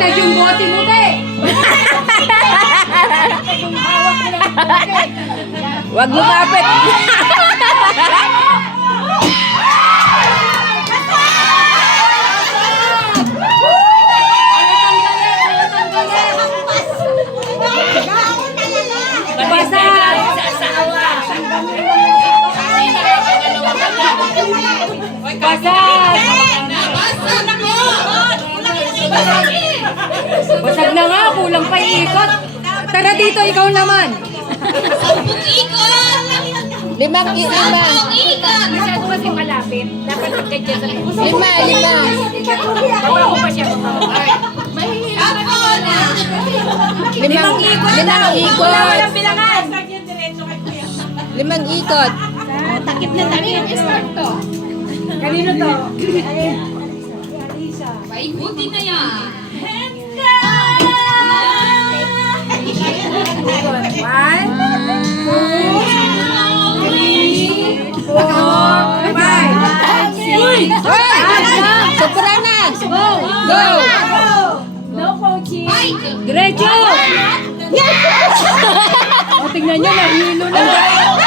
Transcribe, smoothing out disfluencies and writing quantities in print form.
Baliktad yung bote mo, te. Wag lumapit. Basag na nga, kulang pa ikot. Tara dito, ikaw naman. Lima. Masyado kasi malapit. Dapat magkadya sa Lima. Babaho pa siya. Limang ikot. Walang bilangan. Limang ikot. Takip na takip. Start to. Kanino to? Paikutin na yan. One, two, three, four, five. Sopranas. Go! Go. No coaching. Diretso! O, tingnan nyo, nahilo na.